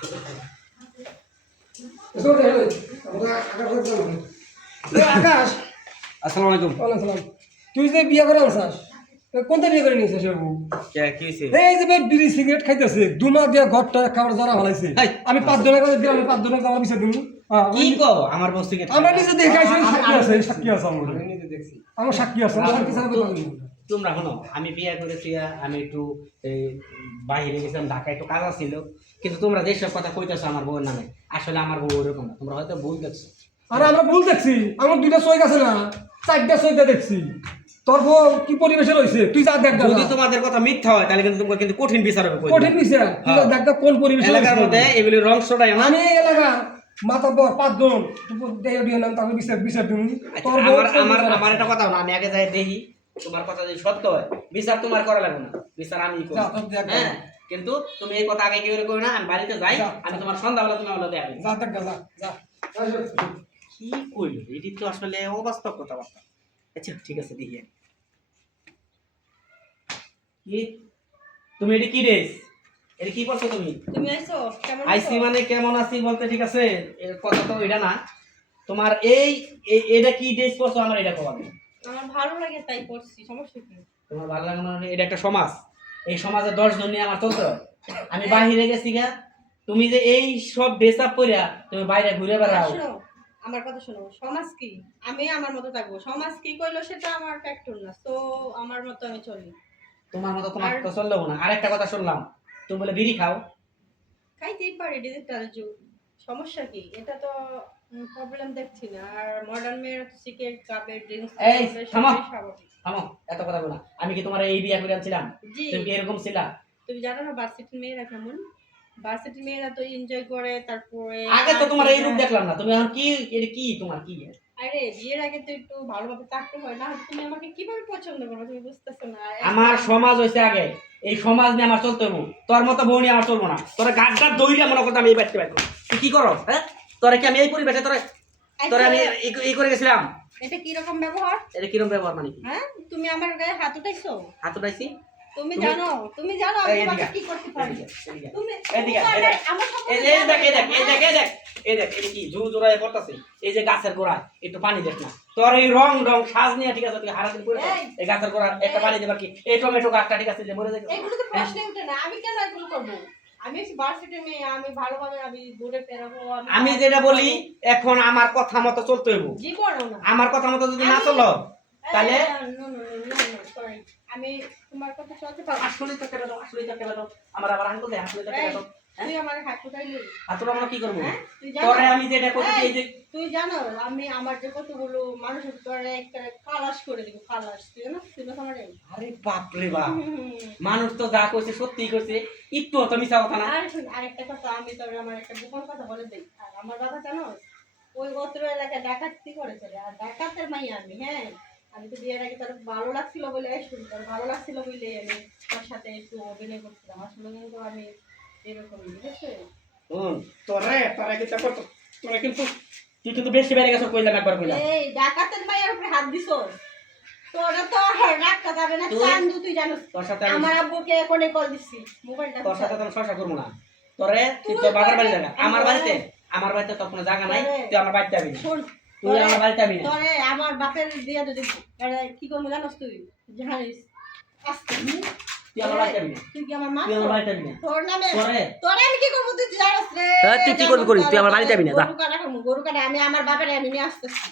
আকাশ, আসসালামু আলাইকুম। ওয়ালাইকুম সালাম। তুই যে বিয়ে করে আনছাস, কোনটা বিয়ে করে নিয়েছিস বাবু? কি হইছে? এই যে ভাই বিড়ি সিগারেট খাইতেছে, দুমা দিয়ে ঘরটা খাবার জরা হলাইছে। হাই। আমি 5 জনের কাছে গ্রামে 5 জনের আমার বিচার দিমু। কি কও আমার বস থেকে? আমরা নিজে দেখাইছি, সাক্ষী আছে, সাক্ষী আছে আমার। আমি নিজে দেখছি। আমার সাক্ষী আছে, আমার সাক্ষী ছাড়া বলবো না। তোমরা শোনো, আমি বিয়ে করেছি, আমি একটু বাইরে গেছিলাম, ঢাকায় একটু কাজ ছিল, কিন্তু তোমরা যেসব কথা কইতেছো আমার বউয়ের নামে, আসলে আমার বউ ওরকম না, তোমরা হয়তো ভুল দেখছো। আরে আমরা ভুল দেখছি, আমার 2টা সইক আছে না, 4টা সইকা দেখছি। তোর বউ কি পরিবেশে রইছে তুই যা দেখ। যদি তোমাদের কথা মিথ্যা হয় তাহলে কিন্তু তোমার কিন্তু কঠিন বিচার হবে। কঠিন বিচার, তুই যা দেখ কোন পরিবেশে এলাকার মধ্যে এগুলি রংশটাই না। আমি এই এলাকা মাতাব্বর 5 জন দেয় দিয়ে নাম তাকে বিচার বিচার দিমু। তোর বউ আমার একটা কথা না, আমি আগে যাই দেখি তোমার কথা যদি সত্য হয়, বিচার তোমার করা লাগবে না, বিচার আমি করব। হ্যাঁ, কিন্তু তুমি এই কথা আগে কি করে কই না, আমি বাড়িতে যাই, আমি তোমার সন্ধ্যাবেলা তুমি আমাকে দেখাবি। যা দেখ যা যা। কি কইল এটি তো আসলে অবাস্তব কথাবার্তা। আচ্ছা ঠিক আছে, দেখি কি তুমি এটি কি রেস, এটা কি করছো তুমি? তুমি আইছো কেমন আইসি মানে কেমন আছি বলতে, ঠিক আছে এর কথা তো এটা না। তোমার এই এটা কি ড্রেস করছো আমার এটা কবা। আমার ভালো লাগে তাই করছি, সমস্যা কি? তোমার ভালো লাগে না? এটা একটা সমাজ, এই সমাজে 10 জন নিয়ে আমার চলতে হয়। আমি বাইরে গেছি গা, তুমি যে এই সব ড্রেস আপ কইরা তুমি বাইরে ঘুরে বেড়াও। শোনো, আমার কথা শোনো, সমাজ কি? আমি আমার মতো থাকবো, সমাজ কি কইলো সেটা আমার ফ্যাক্টর না, তো আমার মতো আমি চলি। তোমার মতো তোমার তো চললেও না। আরেকটা কথা শুনলাম, তুমি বলে বিড়ি খাও। খাইতেই পারি, ডিজিটাল যুগ, সমস্যা কি? এটা তো প্রবলেম দেখছি না। আর মডার্ন মেয়ের সিগারেট খাবে, ড্রিঙ্কস এই থামো স্বাভাবিক। থামো, এত কথা বলা। আমি কি তোমার এই বিয়া করে আনছিলাম? জি, তুমি কি এরকম ছিলা? তুমি জানো না ভার্সিটির মেয়েরা কেমন? ভার্সিটির মেয়েরা তো এনজয় করে, তারপরে আগে তো তোমার এই রূপ দেখলাম না, তুমি এখন কি, এটা কি তোমার কি? আরে বিয়ের আগে তো একটু ভালোভাবে থাকতে হয় না? তুমি আমাকে কিভাবে পছন্দ করবে তুমি বুঝতেছো না? আমার সমাজ হইছে আগে, এই সমাজ নিয়ে আমার চলতে হবো। তোর মতো বউ নিয়ে আমার চলবো না। তোরা গাছটা দইরা মনে করতে আমি এই বাড়তে পারবো। তুই কি করো? হ্যাঁ, তোরা কি আমি এই পরিবেশে তোরা আমি এই করে গেছিলাম? এটা কি রকম ব্যবহার? এটা কিরকম ব্যবহার মানে কি? হ্যাঁ, তুমি আমার গায়ে হাত উঠাইছো? হাত উঠাইছি? তুমি জানো আমি তোমাকে কি করতে পারি? তুমি আমার এই দেখ এটা কি জোড়ায় পড়তাছে, এই যে গাছের গোড়ায় একটু পানি দেখ না। তোর এই রং সাজ নিয়ে, ঠিক আছে, তুই হারাদিন করে এই গাছের গোড়ায় একটা পানি দেবার কি? এই টমেটো গাছটা ঠিক আছে যে মরে যায়, এগুলো তো প্রশ্নই ওঠে না। আমি কেন এগুলো করব? আমি ভার্সিটির মেয়ে, আমি ভালোভাবে আমি দূরে পেরাবো। আমি যেটা বলি এখন আমার কথা মতো চলতে হইব। জীবনও না আমার কথা মতো যদি না চলো তাহলে সরি, আমি তোমার কথা চলতে পারবো। আসলেই তো কেন আমার আবার আঙ্গুল দেয়, আসলে তো কেন তুই আমার হাত উঠাইলি, হাতুড়া আমরা কি করবো? তুই জানো তোরে আমি যেটা করতেছি এই যে তুই জানো আমি আমার যে কতগুলো মানুষের তোরে একটা খালাস করে দিব, খালাস, তুই জানো? তুই না আমার আরে বাপ রে বাপ, মানুষ তো যা কইছে সত্যিই কইছে, একটু তো মিছা কথা না। আর শুন, আরেকটা কথা, আমি তোর আমার একটা গোপন কথা বলে দেই। আর আমার বাবা জানো ওই গোত্র এলাকায় ডাকাতি করেছে, আর ডাকাতের মাইয়া আমি। হ্যাঁ, আমি তো বিয়ের আগে তোর ভালো লাগছিল বলে, শুন, তোর ভালো লাগছিল বলে আমি তোর সাথে একটু অভিনয় করছিলাম। আসলে কিন্তু আমি এরকমই, বুঝেছে? তোরে কিন্তু তুই কিন্তু বেশি বেড়ে গেছ, কইলাম একবার কইলাম। এই ডাকাতের মাইয়ার উপরে হাত দিছো, তোরা তো রাখতে যাবে না। চান্দু, তুই জানিস তোর সাথে আমার আব্বুকে কোনে কল দিছি, মোবাইলটা তোর সাথে তো শশা করবো না। তোরে তুই তোর বাবার বাড়ি যাবে, আমার বাড়িতে তো কোনো জায়গা নাই, তুই আমার বাড়িতে যাবি না। তুই আমার বাড়িতে যাবি না। তোরে আমার বাপের দিয়া যদি কি করবো জানোস? তুই জানিস আস্তে তুই আমার বাড়িতে যাবি না। তুই কি আমার মা? তুই আমার বাড়িতে যাবি না। তোর নামে তোরে তোরে আমি কি করবো তুই জানিস রে? তুই কি করবি করিস, তুই আমার বাড়িতে যাবি না। গরু কাটা আমি আমার বাপের আমি নিয়ে আসতেছি।